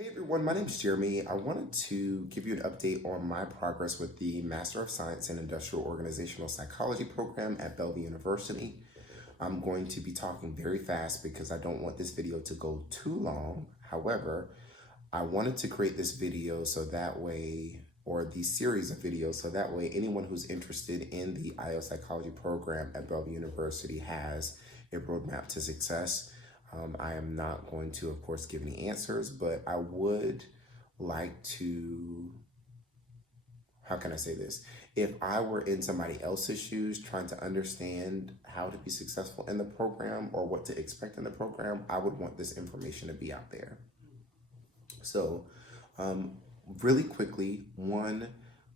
Hey everyone, my name is Jeremy. I wanted to give you an update on my progress with the Master of Science in Industrial Organizational Psychology program at Bellevue University. I'm going to be talking very fast because I don't want this video to go too long. However, I wanted to create this video so that way, or the series of videos, so that way anyone who's interested in the IO Psychology program at Bellevue University has a roadmap to success. I am not going to, of course, give any answers, but I would like to, how can I say this? If I were in somebody else's shoes trying to understand how to be successful in the program or what to expect in the program, I would want this information to be out there. So, really quickly, one,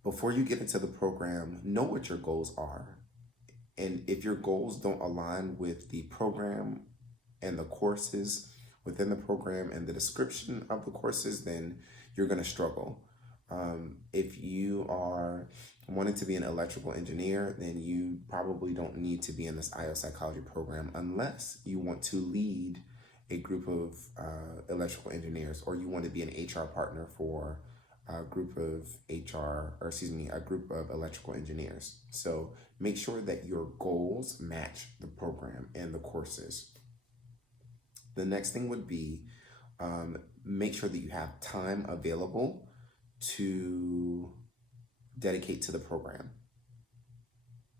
before you get into the program, know what your goals are. And if your goals don't align with the program and the courses within the program and the description of the courses, then you're going to struggle. If you are wanting to be an electrical engineer, then you probably don't need to be in this IO psychology program unless you want to lead a group of electrical engineers, or you want to be an HR partner for a group of a group of electrical engineers. So make sure that your goals match the program and the courses. The next thing would be make sure that you have time available to dedicate to the program.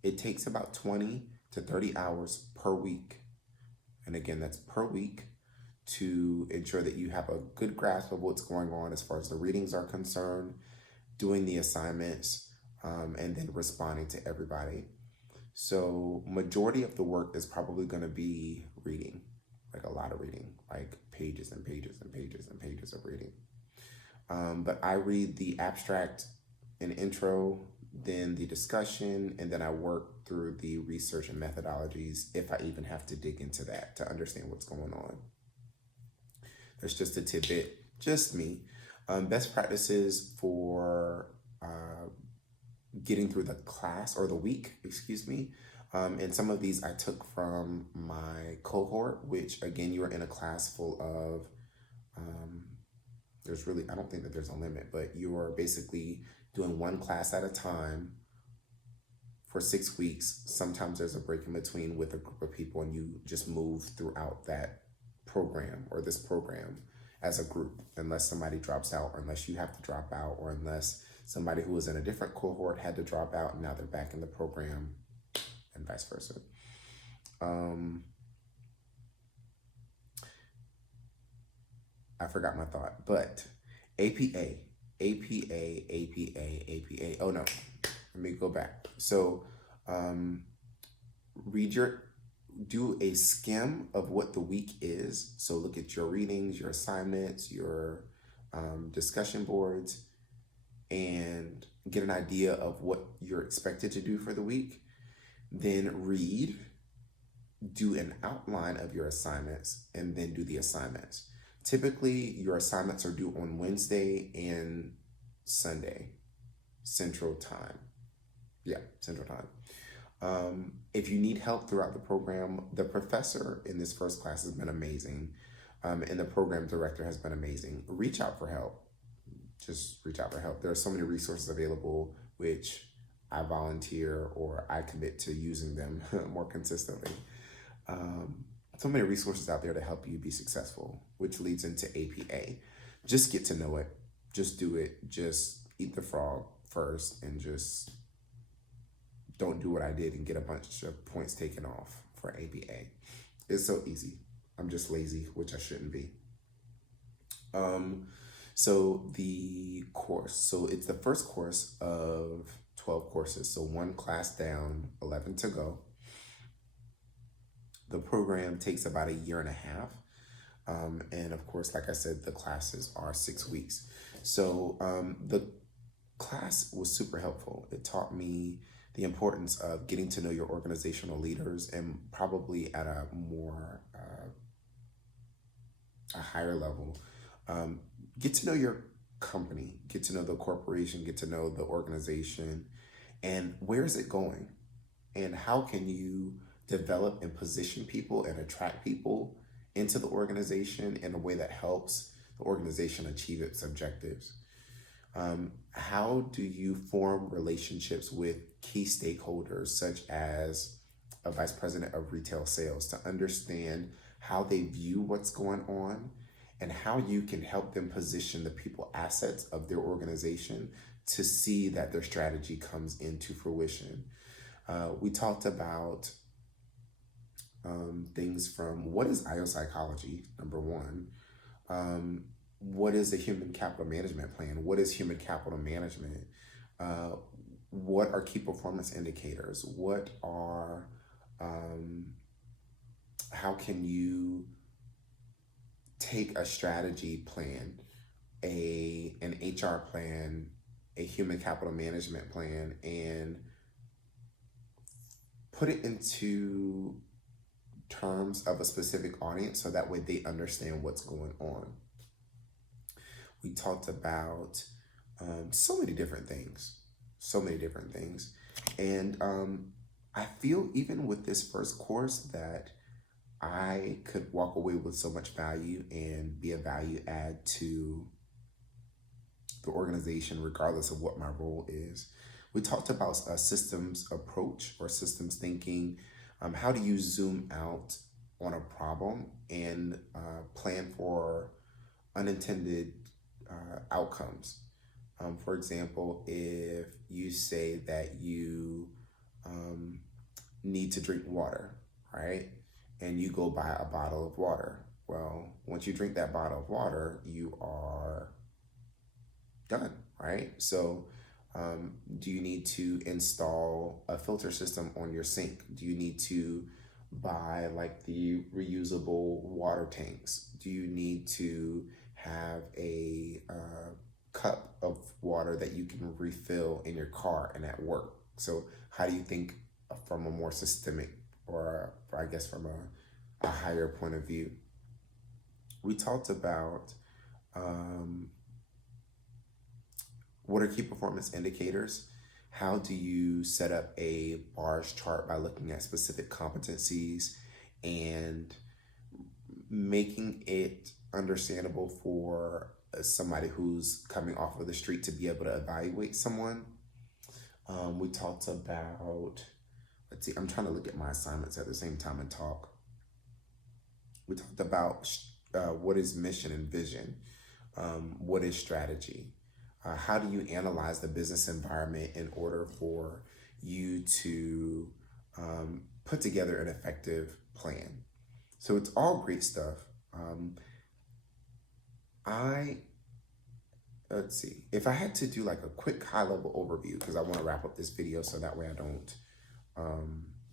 It takes about 20 to 30 hours per week. And again, that's per week, to ensure that you have a good grasp of what's going on as far as the readings are concerned, doing the assignments, and then responding to everybody. So majority of the work is probably going to be reading, like a lot of reading, like pages and pages and pages and pages of reading. But I read the abstract and intro, then the discussion, and then I work through the research and methodologies if I even have to dig into that to understand what's going on. That's just a tidbit, just me. Best practices for getting through the class or the week, excuse me. And some of these I took from my cohort, which again, you are in a class full of, I don't think that there's a limit, but you are basically doing one class at a time for 6 weeks. Sometimes there's a break in between with a group of people, and you just move throughout that program or this program as a group, unless somebody drops out, or unless you have to drop out, or unless somebody who was in a different cohort had to drop out and now they're back in the program, and vice versa. I forgot my thought, but APA. Oh no, let me go back. So do a skim of what the week is. So look at your readings, your assignments, your discussion boards, and get an idea of what you're expected to do for the week. Then read, do an outline of your assignments, and then do the assignments. Typically, your assignments are due on Wednesday and Sunday, Central Time. Yeah, Central Time. If you need help throughout the program, the professor in this first class has been amazing, and the program director has been amazing. Reach out for help. Just reach out for help. There are so many resources available, which I volunteer or I commit to using them more consistently. So many resources out there to help you be successful, which leads into APA. Just get to know it. Just do it. Just eat the frog first, and just don't do what I did and get a bunch of points taken off for APA. It's so easy. I'm just lazy, which I shouldn't be. So the course. So it's the first course of 12 courses. So one class down, 11 to go. The program takes about 1.5 years. And of course, like I said, the classes are 6 weeks. So the class was super helpful. It taught me the importance of getting to know your organizational leaders, and probably at a more, a higher level. Get to know your company, get to know the corporation, get to know the organization, and where is it going? And how can you develop and position people and attract people into the organization in a way that helps the organization achieve its objectives? How do you form relationships with key stakeholders, such as a vice president of retail sales, to understand how they view what's going on and how you can help them position the people assets of their organization to see that their strategy comes into fruition? We talked about things from what is IO psychology, number one. What is a human capital management plan? What is human capital management? What are key performance indicators? What are, how can you take a strategy plan, an HR plan, a human capital management plan, and put it into terms of a specific audience so that way they understand what's going on? We talked about so many different things. And I feel even with this first course that I could walk away with so much value and be a value add to the organization, regardless of what my role is. We talked about a systems approach or systems thinking. How do you zoom out on a problem and plan for unintended outcomes? For example, if you say that you need to drink water, right? And you go buy a bottle of water. Well, once you drink that bottle of water, you are done, right? So do you need to install a filter system on your sink? Do you need to buy like the reusable water tanks? Do you need to have a cup of water that you can refill in your car and at work? So how do you think from a more systemic, or I guess from a higher point of view? We talked about what are key performance indicators? How do you set up a bars chart by looking at specific competencies and making it understandable for somebody who's coming off of the street to be able to evaluate someone? We talked about, let's see, I'm trying to look at my assignments at the same time and talk. We talked about what is mission and vision? What is strategy? How do you analyze the business environment in order for you to put together an effective plan? So it's all great stuff. Let's see, if I had to do like a quick high level overview, because I want to wrap up this video so that way I don't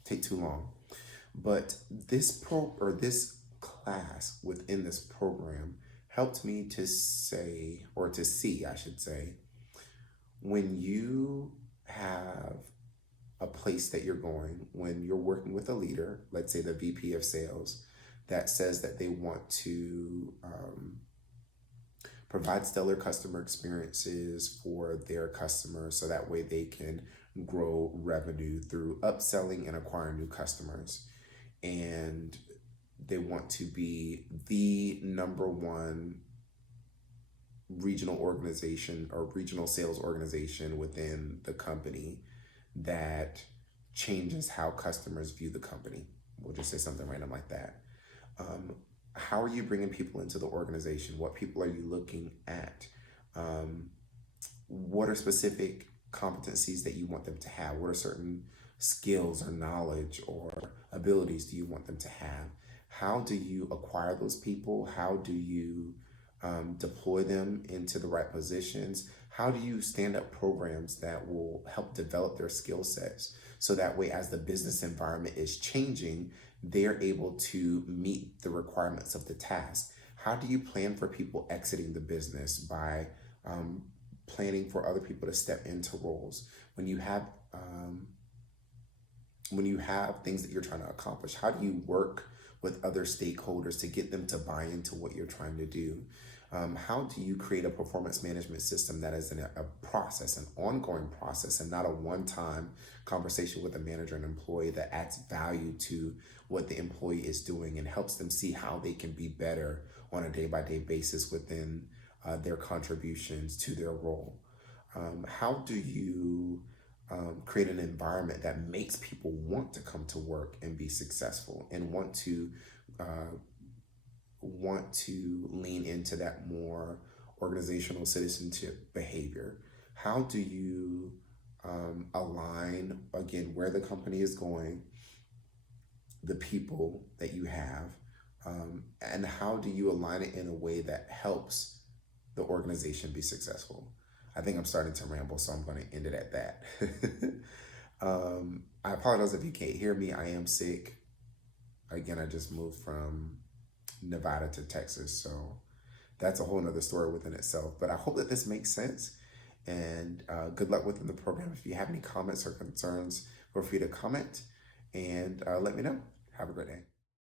take too long. But this class within this program helped me to say, or to see, I should say, when you have a place that you're going, when you're working with a leader, let's say the VP of sales, that says that they want to provide stellar customer experiences for their customers so that way they can grow revenue through upselling and acquiring new customers. And they want to be the number one regional organization or regional sales organization within the company that changes how customers view the company. We'll just say something random like that. How are you bringing people into the organization? What people are you looking at? What are specific competencies that you want them to have? What are certain skills or knowledge or abilities do you want them to have? How do you acquire those people? How do you deploy them into the right positions? How do you stand up programs that will help develop their skill sets so that way as the business environment is changing, they're able to meet the requirements of the task? How do you plan for people exiting the business by planning for other people to step into roles? When you have things that you're trying to accomplish, how do you work with other stakeholders to get them to buy into what you're trying to do? How do you create a performance management system that is a process, an ongoing process, and not a one-time conversation with a manager and employee that adds value to what the employee is doing and helps them see how they can be better on a day-by-day basis within their contributions to their role. How do you create an environment that makes people want to come to work and be successful and uh, want to lean into that more organizational citizenship behavior? How do you align again where the company is going, the people that you have, and how do you align it in a way that helps the organization be successful? I think I'm starting to ramble, so I'm going to end it at that. I apologize if you can't hear me. I am sick. Again, I just moved from Nevada to Texas, so that's a whole nother story within itself. But I hope that this makes sense, and good luck within the program. If you have any comments or concerns, feel free to comment and let me know. Have a great day.